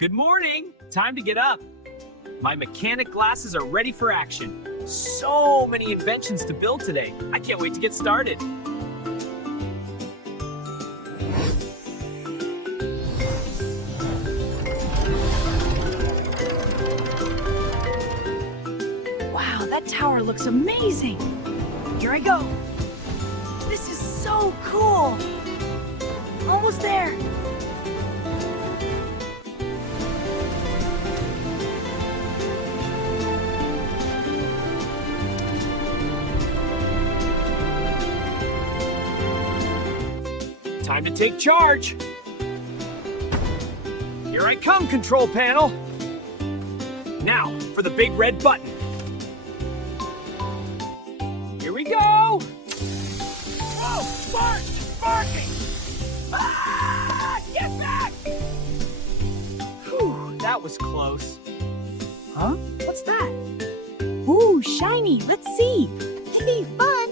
Good morning! Time to get up. My mechanic glasses are ready for action. So many inventions to build today. I can't wait to get started. Wow, that tower looks amazing. Here I go. This is so cool. Almost there. Time to take charge. Here I come, control panel. Now, for the big red button. Here we go. Whoa, sparking! Ah, get back! Whew, that was close. Huh? What's that? Ooh, shiny. Let's see. Hey, fun.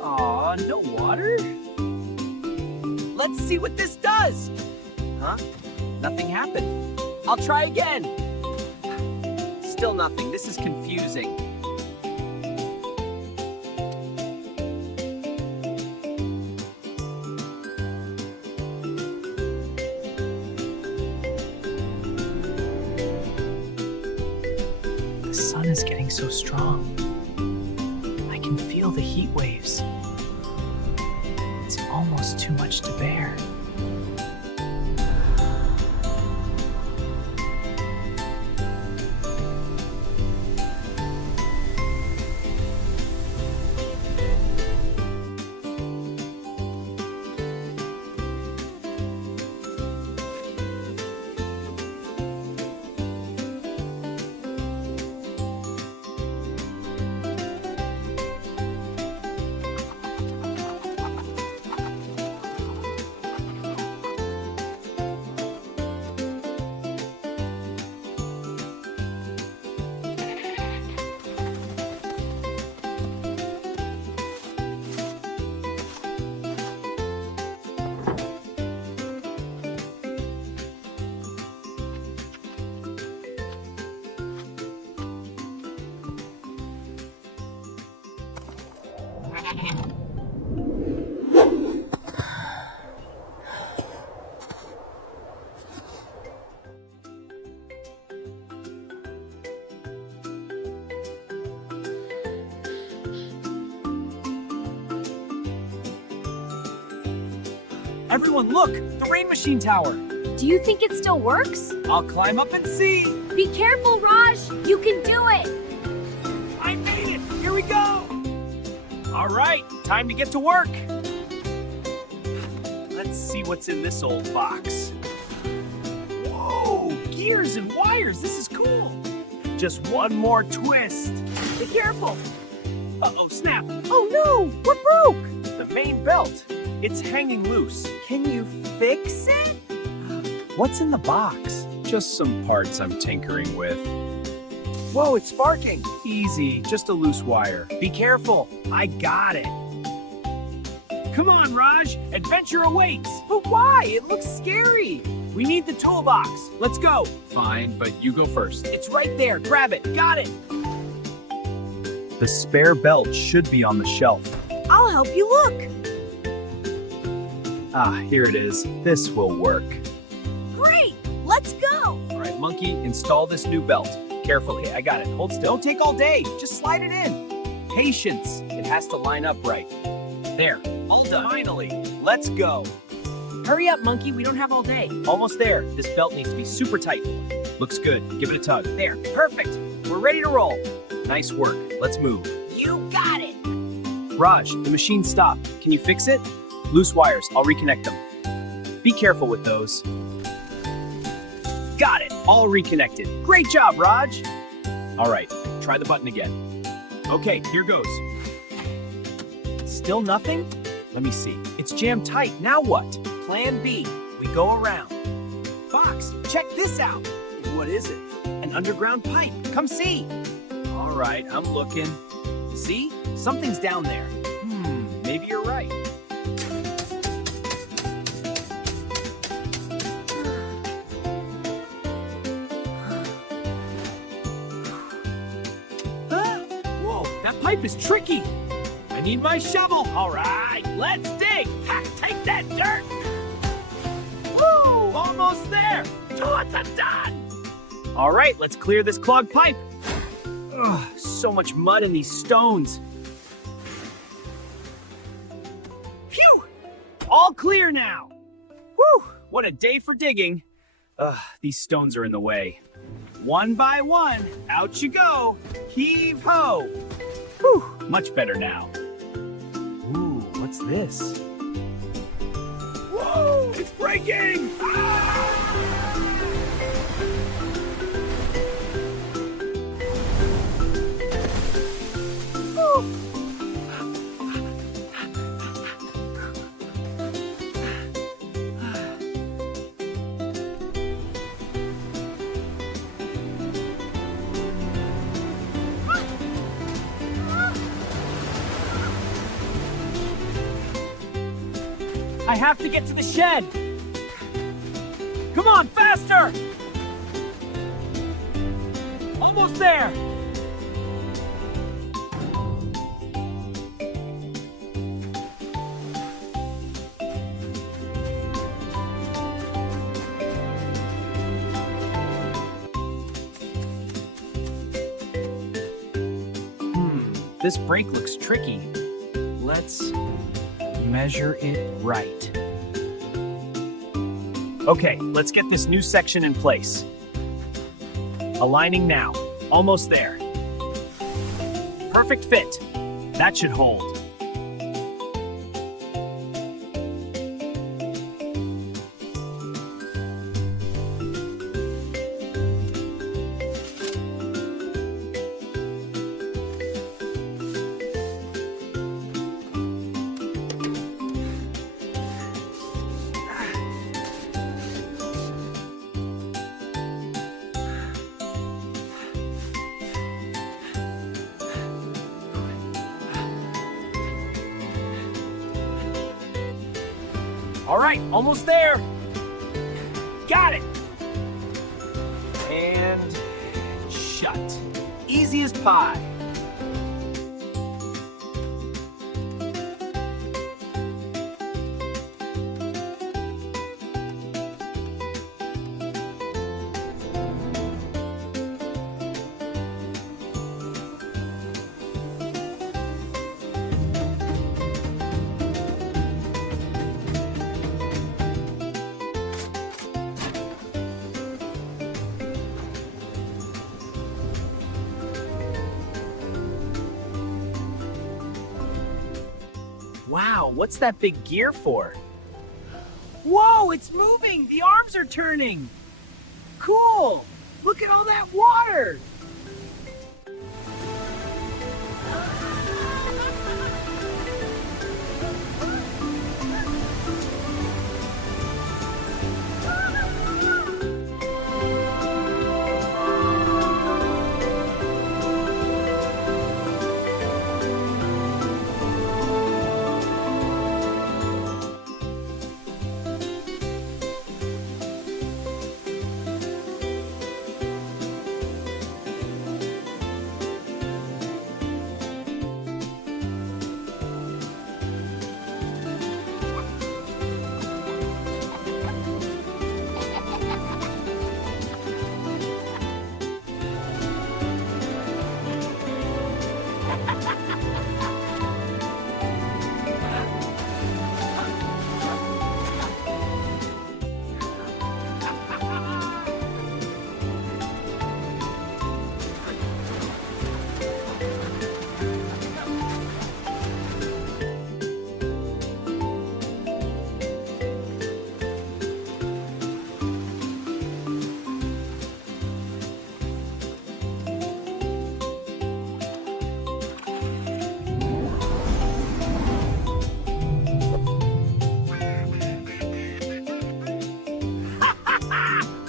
Aw, no water? Let's see what this does. Huh? Nothing happened. I'll try again. Still nothing. This is confusing. The sun is getting so strong. I can feel the heat waves. It's almost too much to bear. Everyone, look! The rain machine tower! Do you think it still works? I'll climb up and see! Be careful, Raj. You can do it. I made it! Here we go! All right, time to get to work! Let's see what's in this old box. Whoa! Gears and wires! This is cool! Just one more twist! Be careful. Uh-oh, snap! Oh no! What broke? The main belt! It's hanging loose. Can you fix it? What's in the box? Just some parts I'm tinkering with. Whoa, it's sparking! Easy, just a loose wire. Be careful, I got it. Come on, Raj, adventure awaits. But why? It looks scary. We need the toolbox. Let's go. Fine, but you go first. It's right there, grab it, got it. The spare belt should be on the shelf. I'll help you look. Ah, here it is. This will work. Great. Let's go. All right, Monkey, install this new belt. Carefully, I got it. Hold still. Don't take all day. Just slide it in. Patience. It has to line up right. There, all done. Finally, let's go. Hurry up, Monkey. We don't have all day. Almost there. This belt needs to be super tight. Looks good. Give it a tug. There, perfect. We're ready to roll. Nice work. Let's move. You got it. Raj, the machine stopped. Can you fix it? Loose wires. I'll reconnect them. Be careful with those. Got it. All reconnected. Great job, Raj. All right. Try the button again. Okay, here goes. Still nothing? Let me see. It's jammed tight. Now what? Plan B. We go around. Fox, check this out. What is it? An underground pipe. Come see. All right, I'm looking. See? Something's down there. Maybe you're right. pipe is tricky. I need my shovel. All right, let's dig. Ha, take that dirt. Woo, almost there. Towards the done. All right, let's clear this clogged pipe. Ugh, so much mud in these stones. Phew, all clear now. Whew, what a day for digging. Ugh, these stones are in the way. One by one, out you go. Heave ho. Whew, much better now. Ooh, what's this? Whoa, it's breaking! Ah! I have to get to the shed. Come on, faster! Almost there. This break looks tricky. Let's measure it right. Okay, let's get this new section in place. Aligning now. Almost there. Perfect fit. That should hold. All right, almost there. Got it. And shut. Easy as pie. Wow, what's that big gear for? Whoa, it's moving! The arms are turning! Cool! Look at all that water!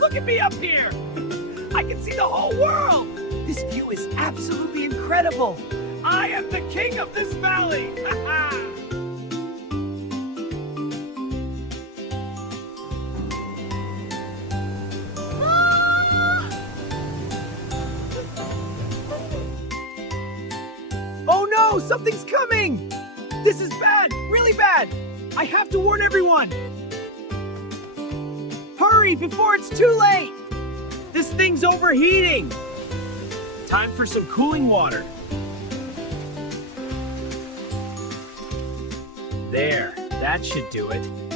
Look at me up here! I can see the whole world! This view is absolutely incredible! I am the king of this valley! Oh No, something's coming! This is bad, really bad! I have to warn everyone! Hurry before it's too late! This thing's overheating! Time for some cooling water. There, that should do it.